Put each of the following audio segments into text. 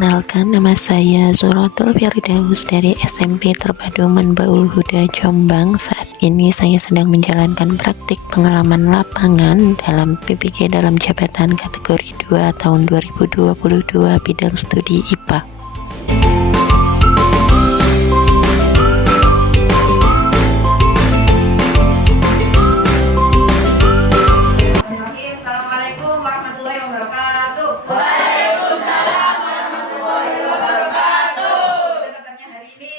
Perkenalkan, nama saya Zuratul Firdaus dari SMP Terpadu Manbaul Huda Jombang. Saat ini saya sedang menjalankan praktik pengalaman lapangan dalam PPG dalam jabatan kategori 2 tahun 2022 bidang studi IPA. Assalamualaikum warahmatullahi wabarakatuh. Waalaikumsalam warahmatullahi wabarakatuh. Katanya hari ini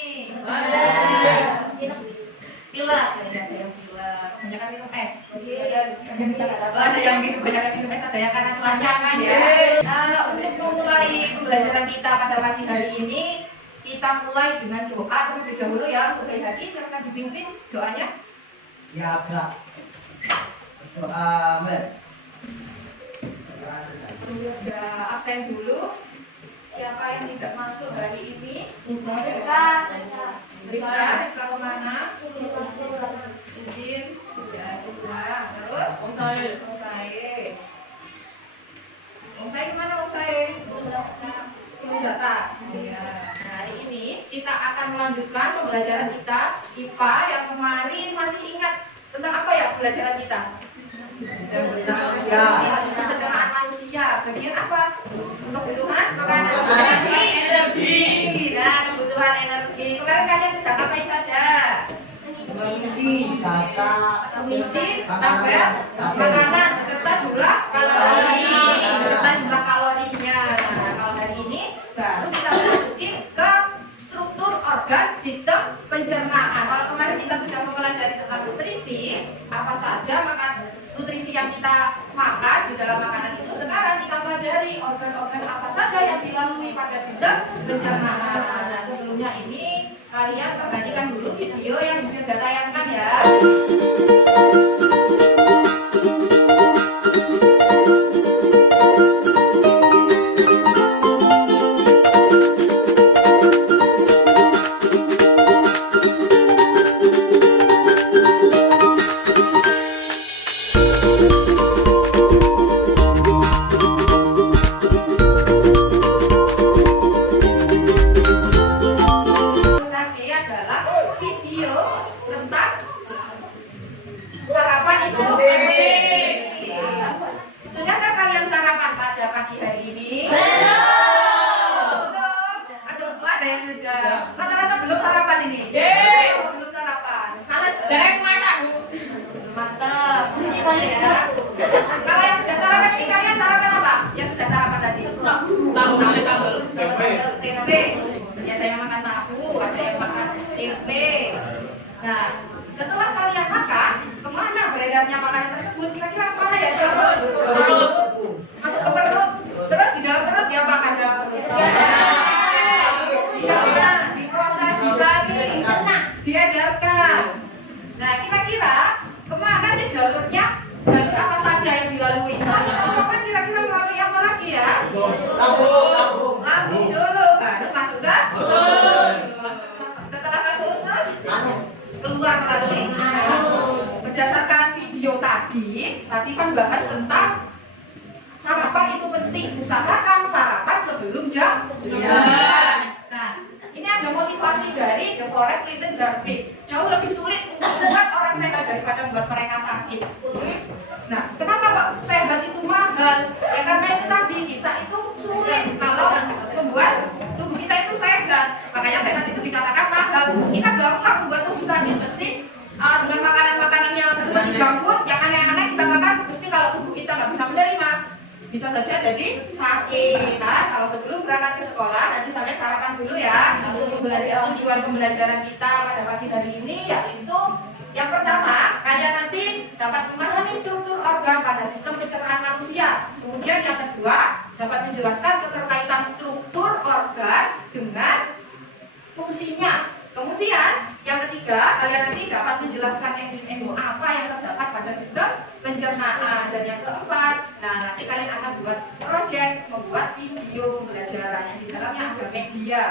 pilek, ada yang pilek, banyak minum es. Ada yang banyak minum es, ada yang karena kelancangan ya. Untuk memulai pembelajaran kita pada pagi hari ini, kita mulai dengan doa terlebih dahulu ya untuk baik hati. Silakan dipimpin doanya. Ya, Kak. Doa, Mbak. Sudah absen dulu. Siapa yang tidak masuk hari ini? Rika, kalau mana? Izin. Ya, sudah. Terus? Om Sae. Gimana Om Sae? Data. Ya. Nah, hari ini kita akan melanjutkan pembelajaran kita IPA yang kemarin. Masih ingat tentang apa ya pembelajaran kita? Pencernaan manusia. Bagian apa? Kebutuhan makanan, energi. Nah, kebutuhan energi. Kemarin kalian sudah ngapain saja? Mengisi data, tabel makanan beserta jumlah kalorinya. Nah, kalau hari ini baru kita masuki ke struktur organ sistem pencernaan. Kalau kemarin kita sudah mempelajari tentang nutrisi, apa saja nutrisi yang kita makan di dalam makanan itu, sekarang kita pelajari organ-organ apa saja yang dilalui pada sistem pencernaan. Nah, sebelumnya ini kalian perhatikan dulu video yang sudah tayangkan ya. Sudahkah kalian sarapan pada pagi hari ini? Belum. Ada yang sudah. Rata-rata belum sarapan ini. Belum sarapan. Mantap. Ini ya. Kalau yang sudah sarapan ini kalian sarapan apa? Yang sudah sarapan tadi? Tempe. Ya, ada yang makan tahu, ada yang makan tempe. Nah, setelah kalian makan, kemana beredarnya makanan tersebut? Kira-kira kemana ya? Masuk ke perut. Terus di dalam perut dia makan dalam perut. Dicerna, diproses, disaring, diedarkan. Nah, kira-kira kemana sih jalurnya? Jalur apa saja yang dilalui? Kan kira-kira melalui apa lagi ya? Lambung dulu, baru masuk ke usus. Setelah masuk usus, keluar melalui anus. Berdasarkan video tadi kan bahas tentang sarapan itu penting. Usahakan sarapan sebelum jam 9. Nah, ini ada motivasi dari The Forest Clinton Jarvis. Jauh lebih sulit untuk membuat orang sehat daripada membuat mereka sakit. Nah, kenapa Pak sehat itu mahal? Ya karena itu tadi, kita itu sulit kalau membuat tubuh kita itu sehat. Makanya sehat itu dikatakan mahal. Kita gampang membuat tubuh sakit mesti dengan makanan-makanan yang seperti junk food, yang aneh-aneh kita makan, mesti kalau tubuh kita nggak bisa menerima, bisa saja jadi sakit. Nah, kalau sebelum berangkat ke sekolah, nanti sampai sarapan dulu ya. Tujuan pembelajaran kita pada pagi hari ini yaitu yang pertama, kalian nanti dapat memahami struktur organ pada sistem pencernaan manusia. Kemudian yang kedua, dapat menjelaskan keterkaitan struktur organ dengan fungsinya. Kemudian yang ketiga, kalian nanti dapat menjelaskan enzim apa yang terdapat pada sistem pencernaan. Dan yang keempat, nah nanti kalian akan buat project, membuat video pembelajaran yang di dalamnya ada media.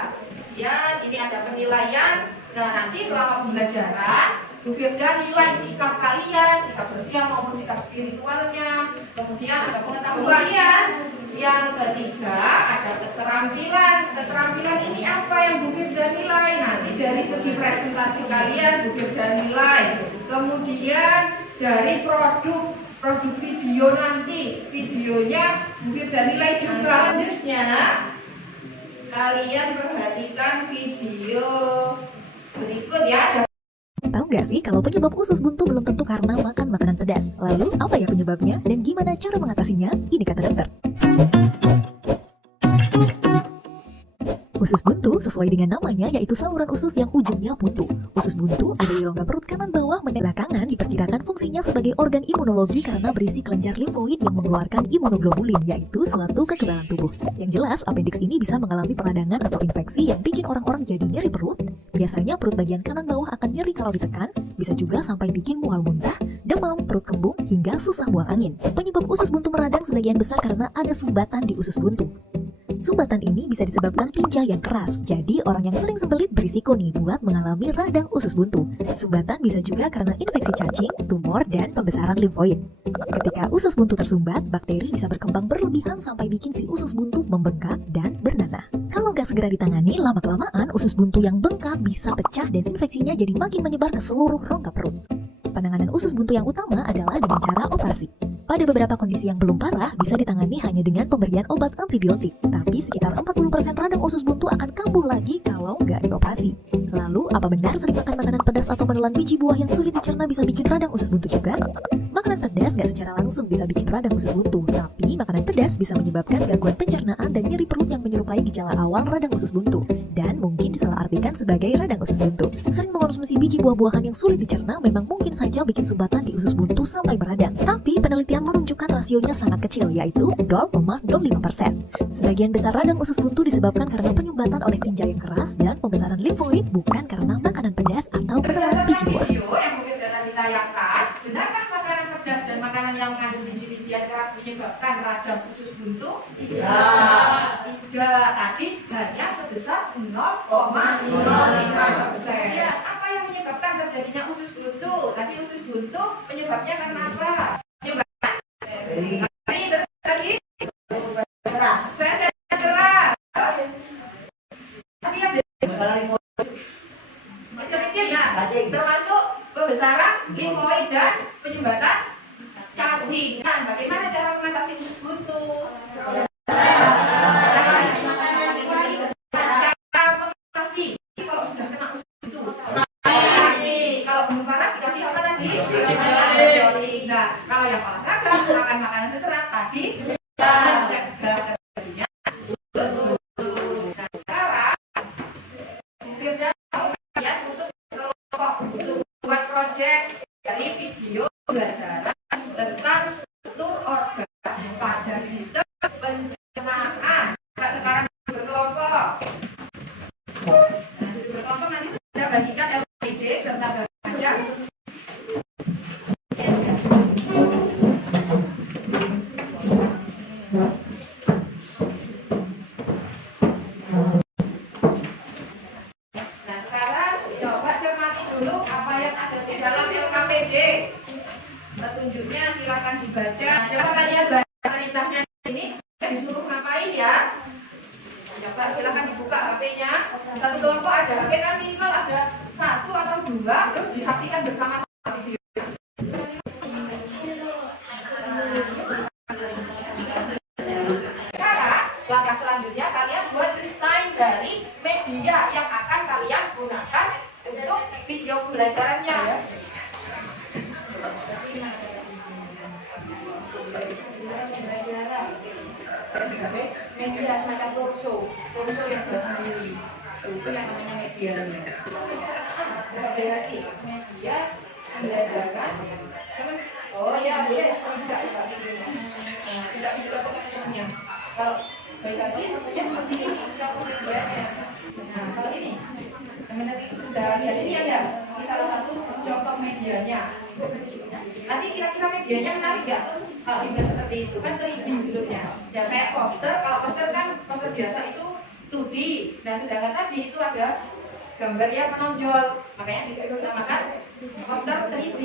Kemudian ini ada penilaian. Nah nanti selama pembelajaran Bu Firda nilai sikap kalian, sikap sosial maupun sikap spiritualnya. Kemudian ada pengetahuan kalian. Yang ketiga ada keterampilan. Keterampilan ini apa yang Bu Firda nilai? Nanti dari segi presentasi kalian Bu Firda nilai. Kemudian dari produk video nanti, videonya Bu Firda nilai juga. Selanjutnya kalian perhatikan video berikut ya. Tahu nggak sih kalau penyebab usus buntu belum tentu karena makan makanan pedas? Lalu apa ya penyebabnya dan gimana cara mengatasinya? Ini kata dokter. Usus buntu sesuai dengan namanya yaitu saluran usus yang ujungnya buntu. Usus buntu ada di rongga perut kanan bawah belakangan diperkirakan fungsinya sebagai organ imunologi karena berisi kelenjar limfoid yang mengeluarkan imunoglobulin yaitu suatu kekebalan tubuh. Yang jelas appendix ini bisa mengalami peradangan atau infeksi yang bikin orang-orang jadi nyeri perut. Biasanya perut bagian kanan bawah akan nyeri kalau ditekan, bisa juga sampai bikin mual muntah, demam, perut kembung, hingga susah buang angin. Penyebab usus buntu meradang sebagian besar karena ada sumbatan di usus buntu. Sumbatan ini bisa disebabkan tinja yang keras, jadi orang yang sering sembelit berisiko nih buat mengalami radang usus buntu. Sumbatan bisa juga karena infeksi cacing, tumor, dan pembesaran limfoid. Ketika usus buntu tersumbat, bakteri bisa berkembang berlebihan sampai bikin si usus buntu membengkak dan bernanah. Kalau nggak segera ditangani, lama-kelamaan usus buntu yang bengkak bisa pecah dan infeksinya jadi makin menyebar ke seluruh rongga perut. Penanganan usus buntu yang utama adalah dengan cara operasi. Pada beberapa kondisi yang belum parah, bisa ditangani hanya dengan pemberian obat antibiotik. Tapi sekitar 40% radang usus buntu akan kambuh lagi kalau nggak dioperasi. Lalu, apa benar sering makan makanan pedas atau menelan biji buah yang sulit dicerna bisa bikin radang usus buntu juga? Makanan pedas nggak secara langsung bisa bikin radang usus buntu, tapi makanan pedas bisa menyebabkan gangguan pencernaan dan nyeri perut yang menyerupai gejala awal radang usus buntu, dan mungkin disalahartikan sebagai radang usus buntu. Sering mengonsumsi biji buah-buahan yang sulit dicerna memang mungkin saja bikin sumbatan di usus buntu sampai beradang. Tapi penelitian menunjukkan rasionya sangat kecil, yaitu 0,05%. Sebagian besar radang usus buntu disebabkan karena penyumbatan oleh tinja yang keras dan pembesaran limfoid, bukan karena makanan pedas atau penelan biji buah. Video yang mungkin tadi ditayangkan, benarkah makanan pedas dan makanan yang mengandung biji-bijian keras menyebabkan radang usus buntu? Tidak. Tidak. Tadi hanya sebesar 0,05%. Ya, apa yang menyebabkan terjadinya usus buntu? Tadi usus buntu penyebabnya karena apa? Penyebabkan dari tadi keras. Keras. Tadi ada kecil ya, termasuk pembesaran limfoid dan penyumbatan cacing. Nah, bagaimana cara mengatasi usus buntu? Kalau sudah kena usus buntu, kalau belum parah dikasih apa tadi? Antibiotik. Nah, kalau yang olahraga makan makanan berserat tadi mencegah terjadinya usus buntu. Nah, sekarang Firda ya untuk kelompok untuk buat proyek dari video pembelajaran tentang struktur organ pada sistem pencernaan. Sekarang berkelompok. Nah, berkelompok nanti kita bagikan LPD serta baca. Nah, sekarang coba cermati dulu apa yang ada di dalam LKPD. Petunjuknya silakan dibaca. Nah, coba kalian baca perintahnya ini disuruh ngapain ya? Coba silakan dibuka HP-nya. Satu kelompok ada HP kan minimal ada 1 atau 2, terus disaksikan bersama-sama video. Sekarang langkah selanjutnya kalian buat desain dari media yang akan kalian gunakan untuk video pembelajarannya. Media semacam torso yang buat sendiri. Itu yang namanya medianya. Ada lagi media pembelajaran. Oh ya boleh, tidak juga teman-temannya. Kalau baik lagi maksudnya seperti ini medianya. Nah kalau ini nanti sudah lihat ini ada di salah satu contoh medianya. Nanti kira-kira medianya menarik nggak? Kalau dibuat seperti itu kan 3D bentuknya. Ya kayak poster. Kalau poster kan poster biasa itu 2D. Nah sedangkan tadi itu ada gambar yang menonjol. Makanya dinamakan poster 3D.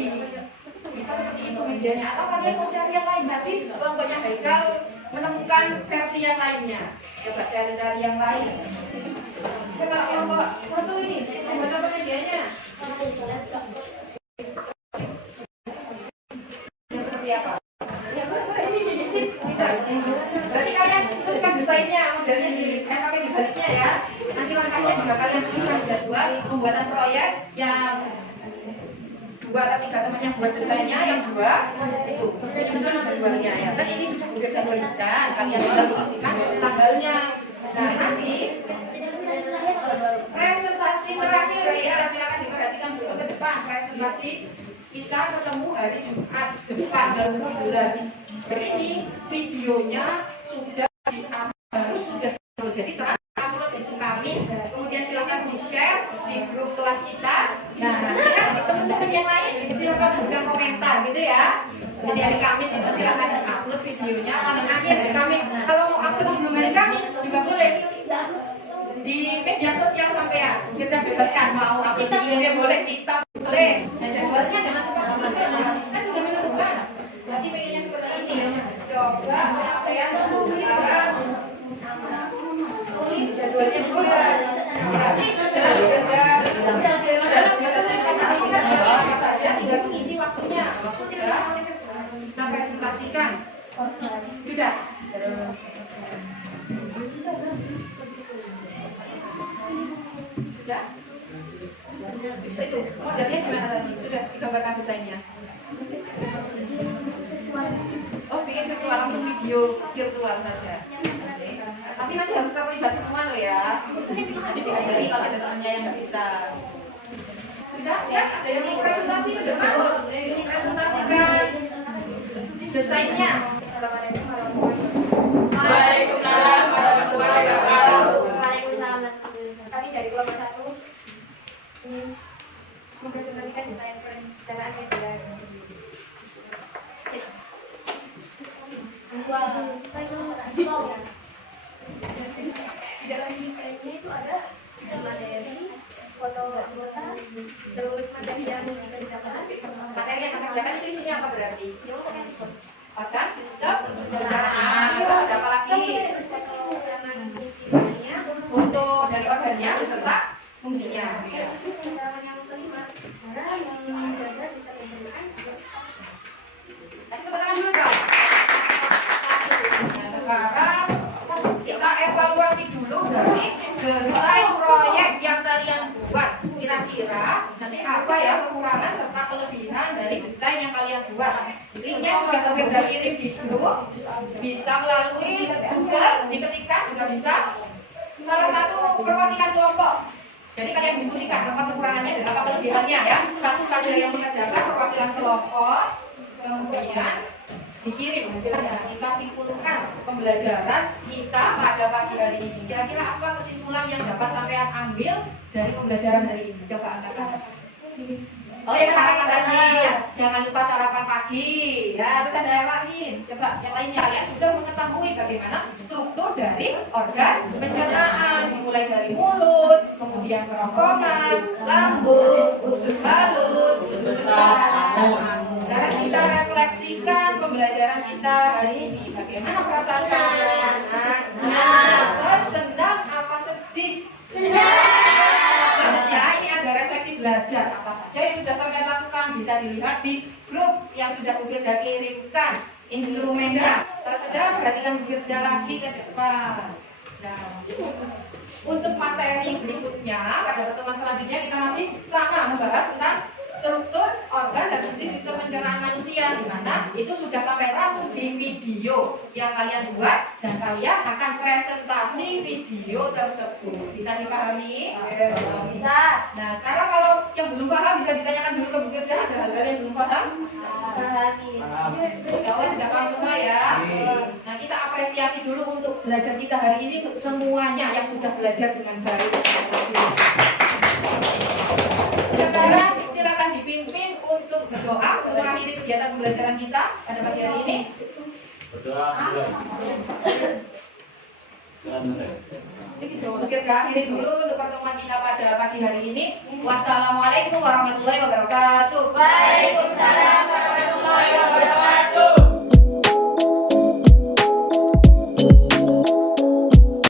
Bisa seperti itu medianya. Atau kalian mau cari yang lain? Tadi kelompoknya Haikal menemukan versi referensi yang lainnya. Coba cari-cari yang lain. Coba kelompok satu ini, membaca medianya. Yang seperti apa? Ya boleh. Sip, pintar. Berarti kalian tuliskan desainnya, modelnya di FKP di baliknya ya. Nanti langkahnya juga kalian tuliskan di jadwal pembuatan proyek yang 2 atau 3 teman yang buat desainnya, yang 2 itu menyusun jadwalnya ya. Dan ini sudah dijadwalkan, kalian tinggal tuliskan tanggalnya. Nah nanti presentasi terakhir ya, silakan diperhatikan dulu ke depan. Presentasi kita ketemu hari Jumat depan tanggal 19. Jadi ini videonya sudah harus sudah jadi terupload itu Kamis. Kemudian silakan di share di grup kelas kita. Nah nanti kan teman-teman yang lain silakan berikan komentar gitu ya. Jadi hari Kamis itu silakan upload videonya paling akhir hari Kamis. Kalau mau upload sebelum hari Kamis juga boleh. Di media sosial sampean kita bebaskan mau upload videonya boleh, TikTok boleh. Nah jadwalnya jangan profesional. Kan sudah meneruskan. Lagi pengennya seperti ini. Coba sampean sekarang tulis jadwalnya dulu ya. Nanti saja tinggal mengisi waktunya. Sudah kita presentasikan. Sudah. Sudah. Itu modelnya gimana tadi? Sudah digambarkan desainnya. Oh bikin virtual, langsung video virtual saja. Tapi nanti harus terlibat semua loh ya. Nanti diajari kalau ada temannya yang nggak bisa. Sudah siap? Ada yang mau presentasi ke depan? Presentasikan desainnya. Assalamualaikum warahmatullahi wabarakatuh. Waalaikumsalam warahmatullahi wabarakatuh. Waalaikumsalam. Kami dari kelompok 1 ingin mempresentasikan desain perencanaan media. Di dalam desainnya itu ada materi, foto anggota, terus materi yang kita kerjakan. Materi yang dikerjakan itu isinya apa berarti? Program, sistem, perencanaan, ada apa lagi? Terus foto fungsinya, Foto dari organnya beserta fungsinya. terus yang kelima, cara yang menjaga sistem pencernaan. Kasih tepuk tangan dulu dong. Nah, sekarang kita evaluasi dulu dari desain proyek yang kalian buat. Kira-kira nanti apa ya kekurangan serta kelebihan dari desain yang kalian buat. Linknya sudah kita kirim di grup, bisa melalui Google, diketikkan juga bisa. Salah satu perwakilan kelompok. Jadi kalian diskusikan apa kekurangannya dan apa kelebihannya ya. Satu saja yang mengerjakan perwakilan kelompok, kemudian dikirim hasilnya. Kita simpulkan pembelajaran kita pada pagi hari ini. Kira-kira apa kesimpulan yang dapat sampean ambil dari pembelajaran hari ini? Coba angkat tangan. Oh ya sarapan tadi, jangan lupa sarapan pagi. Ya terus ada yang lain. Coba yang lainnya kalian sudah mengetahui bagaimana struktur dari organ pencernaan, dimulai dari mulut, kemudian kerongkongan, lambung, usus halus, usus besar. Sekarang kita refleksikan pembelajaran kita hari ini. Bagaimana perasaan kalian? Senang apa sedih? Selanjutnya ini ada refleksi belajar. Apa saja yang sudah sampai lakukan bisa dilihat di grup yang sudah Bu Firda kirimkan instrumennya. Kalau sudah perhatikan Bu Firda lagi ke depan. Nah, untuk materi berikutnya pada pertemuan selanjutnya kita masih sama membahas tentang struktur organ dan fungsi sistem pencernaan manusia, di mana itu sudah sampai rampung di video yang kalian buat dan kalian akan presentasi video tersebut. Bisa dipahami? Bisa. Nah, sekarang kalau yang belum paham bisa ditanyakan dulu ke Bu Firda. Ada hal-hal yang belum paham? Ya Allah sudah paham semua ya. Nah, kita apresiasi dulu untuk belajar kita hari ini untuk semuanya yang sudah belajar dengan baik. Sekarang silakan dipimpin untuk berdoa untuk mengakhiri kegiatan pembelajaran kita pada pagi hari ini. Berdoa mulai. Kita akhiri dulu untuk pertemuan kita pada pagi hari ini. Wassalamualaikum warahmatullahi wabarakatuh. Waalaikumsalam warahmatullahi wabarakatuh.